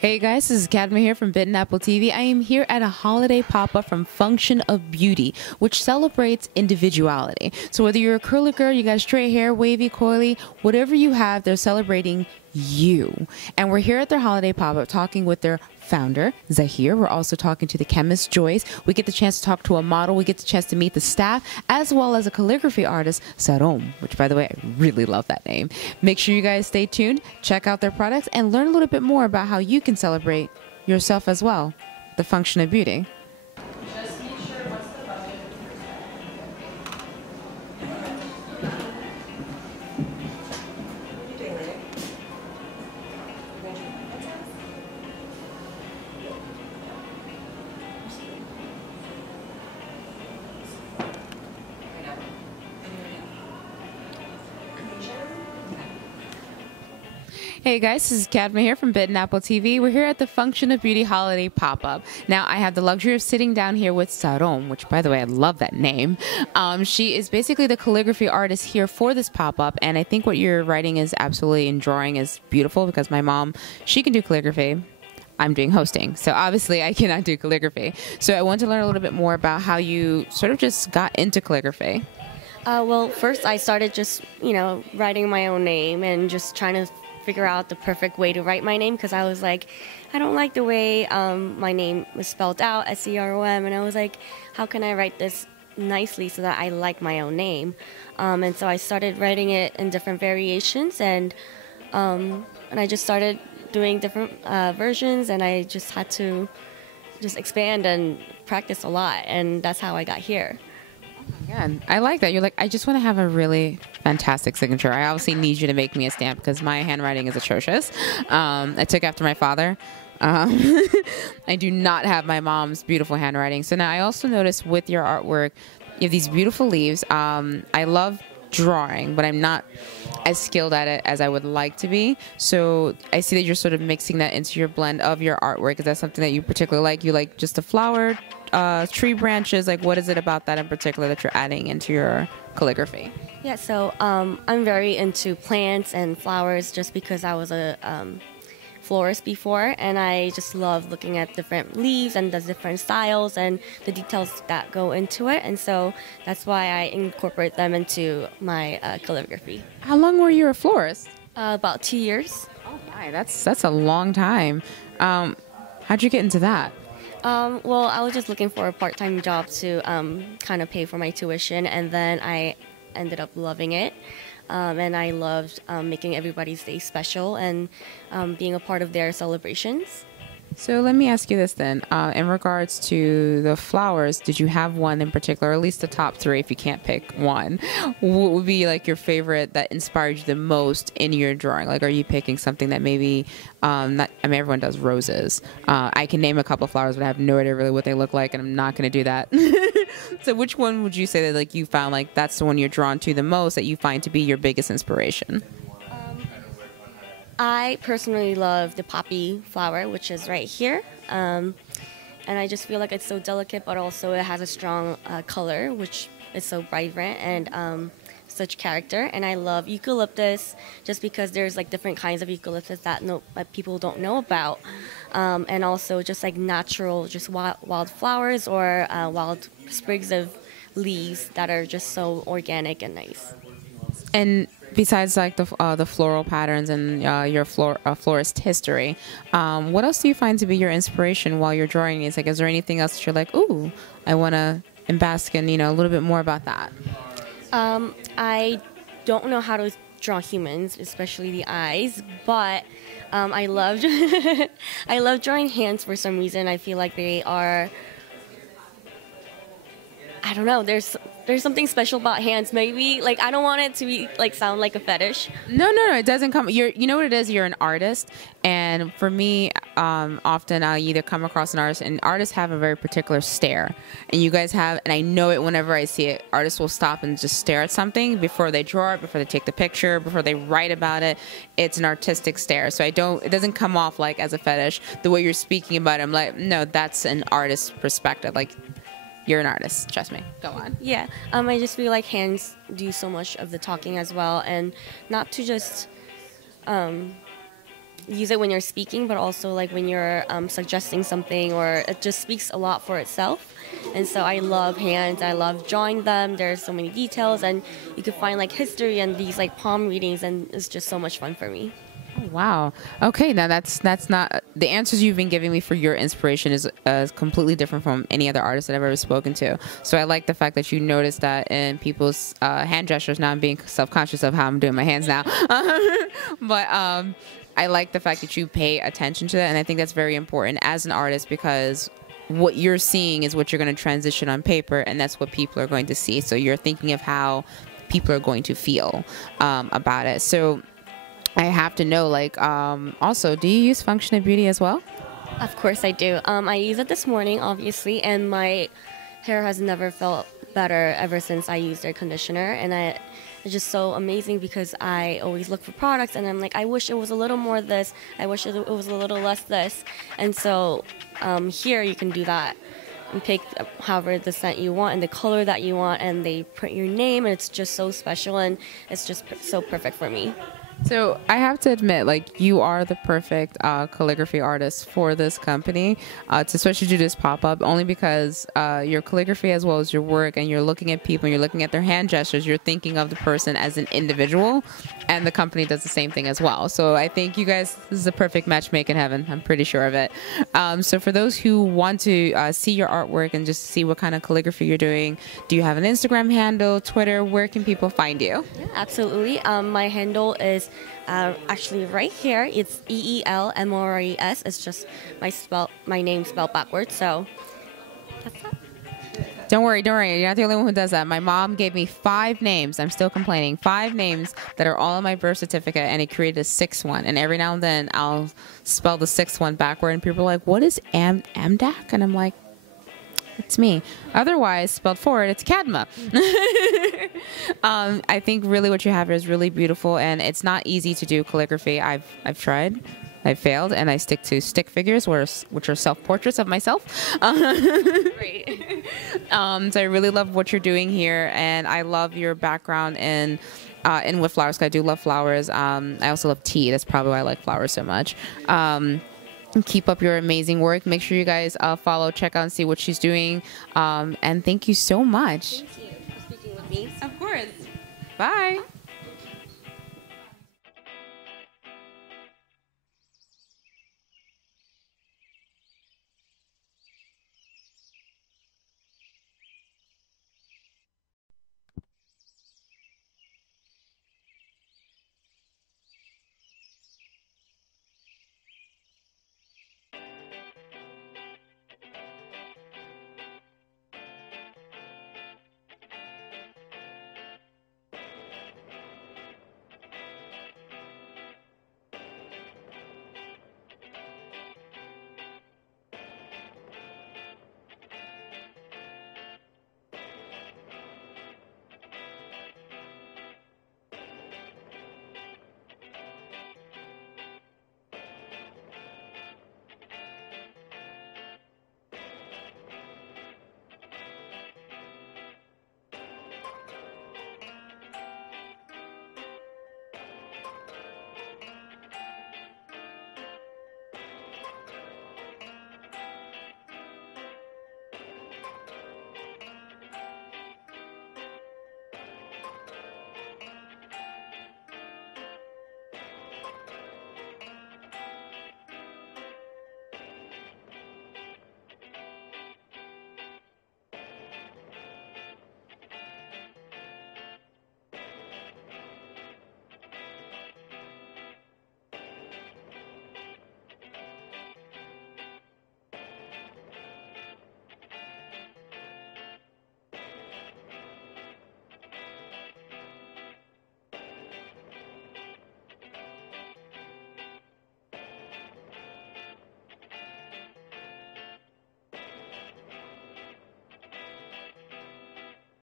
Hey guys, this is Cadma here from Bitten Apple TV. I am here at a holiday pop-up from Function of Beauty, which celebrates individuality. So whether you're a curly girl, you got straight hair, wavy, coily, whatever you have, they're celebrating you. And we're here at their holiday pop-up talking with their founder, Zahir. We're also talking to the chemist, Joyce. We get the chance to talk to a model. We get the chance to meet the staff, as well as a calligraphy artist, Serom, which, by the way, I really love that name. Make sure you guys stay tuned, check out their products, and learn a little bit more about how you can celebrate yourself as well. The function of beauty. Hey guys, this is Cadma here from Bitten Apple TV. We're here at the Function of Beauty Holiday Pop-Up. Now, I have the luxury of sitting down here with Serom, which, by the way, I love that name. She is basically the calligraphy artist here for this pop-up, and I think what you're writing is absolutely, and drawing is beautiful, because my mom, she can do calligraphy. I'm doing hosting, so obviously I cannot do calligraphy. So I want to learn a little bit more about how you sort of just got into calligraphy. Well, first I started just, writing my own name and just trying to figure out the perfect way to write my name, because I was like, I don't like the way my name was spelled out, Serom, and I was like, how can I write this nicely so that I like my own name? And so I started writing it in different variations, and I just started doing different versions, and I just had to just expand and practice a lot, and that's how I got here. Yeah, I like that. You're like, I just want to have a really fantastic signature. I obviously need you to make me a stamp because my handwriting is atrocious. I took after my father. I do not have my mom's beautiful handwriting. So now I also noticed with your artwork, you have these beautiful leaves. I love drawing, but I'm not as skilled at it as I would like to be. So I see that you're sort of mixing that into your blend of your artwork. Is that something that you particularly like? You like just the flower, tree branches? Like, what is it about that in particular that you're adding into your calligraphy? Yeah, so I'm very into plants and flowers just because I was a florist before, and I just love looking at different leaves and the different styles and the details that go into it, and so that's why I incorporate them into my calligraphy. How long were you a florist? About 2 years. Oh my, that's a long time. How'd you get into that? Well, I was just looking for a part-time job to kind of pay for my tuition, and then I ended up loving it. And I loved making everybody's day special and being a part of their celebrations. So let me ask you this then. In regards to the flowers, did you have one in particular, or at least the top three if you can't pick one? What would be like your favorite that inspired you the most in your drawing? Like, are you picking something that maybe, everyone does roses. I can name a couple of flowers, but I have no idea really what they look like, and I'm not going to do that. So which one would you say that like you found like that's the one you're drawn to the most, that you find to be your biggest inspiration? I personally love the poppy flower, which is right here. And I just feel like it's so delicate, but also it has a strong color, which is so vibrant and such character. And I love eucalyptus just because there's like different kinds of eucalyptus that people don't know about. And also just like natural, just wild flowers or wild sprigs of leaves that are just so organic and nice. And besides like the floral patterns and your florist history, what else do you find to be your inspiration while you're drawing these? Like, is there anything else that you're like, ooh, I want to bask in, a little bit more about that? I don't know how to draw humans, especially the eyes, but I love I love drawing hands for some reason. I feel like they are, I don't know, there's something special about hands. Maybe like I don't want it to be like sound like a fetish. No, it doesn't come. You know what it is. You're an artist, and for me, often I either come across an artist, and artists have a very particular stare, and you guys have, and I know it whenever I see it. Artists will stop and just stare at something before they draw it, before they take the picture, before they write about it. It's an artistic stare, so it doesn't come off like as a fetish. The way you're speaking about it, I'm like, no, that's an artist's perspective. Like, you're an artist, trust me. Go on. Yeah, I just feel like hands do so much of the talking as well, and not to just use it when you're speaking, but also like when you're suggesting something, or it just speaks a lot for itself. And so I love hands. I love drawing them. There's so many details, and you can find like history and these like palm readings, and it's just so much fun for me. Wow. Okay, now that's not the answers you've been giving me for your inspiration is completely different from any other artist that I've ever spoken to. So I like the fact that you noticed that in people's hand gestures. Now I'm being self-conscious of how I'm doing my hands now, but I like the fact that you pay attention to that, and I think that's very important as an artist, because what you're seeing is what you're going to transition on paper, and that's what people are going to see. So you're thinking of how people are going to feel about it. So I have to know, like, also, do you use Function of Beauty as well? Of course I do. I used it this morning, obviously, and my hair has never felt better ever since I used their conditioner. And it's just so amazing, because I always look for products, and I'm like, I wish it was a little more this. I wish it was a little less this. And so here you can do that and pick however the scent you want and the color that you want, and they print your name, and it's just so special, and it's just so perfect for me. So I have to admit, like, you are the perfect calligraphy artist for this company, to especially do this pop-up, only because your calligraphy as well as your work, and you're looking at people, and you're looking at their hand gestures, you're thinking of the person as an individual, and the company does the same thing as well. So I think you guys, this is a perfect match made in heaven. I'm pretty sure of it. So for those who want to see your artwork and just see what kind of calligraphy you're doing, do you have an Instagram handle, Twitter? Where can people find you? Yeah, absolutely. My handle is actually right here. It's EELMORES. It's just my name spelled backwards. So that's that. Don't worry. You're not the only one who does that. My mom gave me 5 names. I'm still complaining. 5 names that are all on my birth certificate, and it created a 6th one. And every now and then I'll spell the 6th one backward, and people are like, "What is Amdak?" And I'm like, it's me. Otherwise, spelled forward, it's Cadma. I think really what you have here is really beautiful, and it's not easy to do calligraphy. I've tried. I've failed, and I stick to stick figures, which are self-portraits of myself. Great. So I really love what you're doing here, and I love your background in with flowers, 'cause I do love flowers. I also love tea. That's probably why I like flowers so much. Keep up your amazing work. Make sure you guys follow, check out, and see what she's doing. And thank you so much. Thank you for speaking with me. Of course. Bye.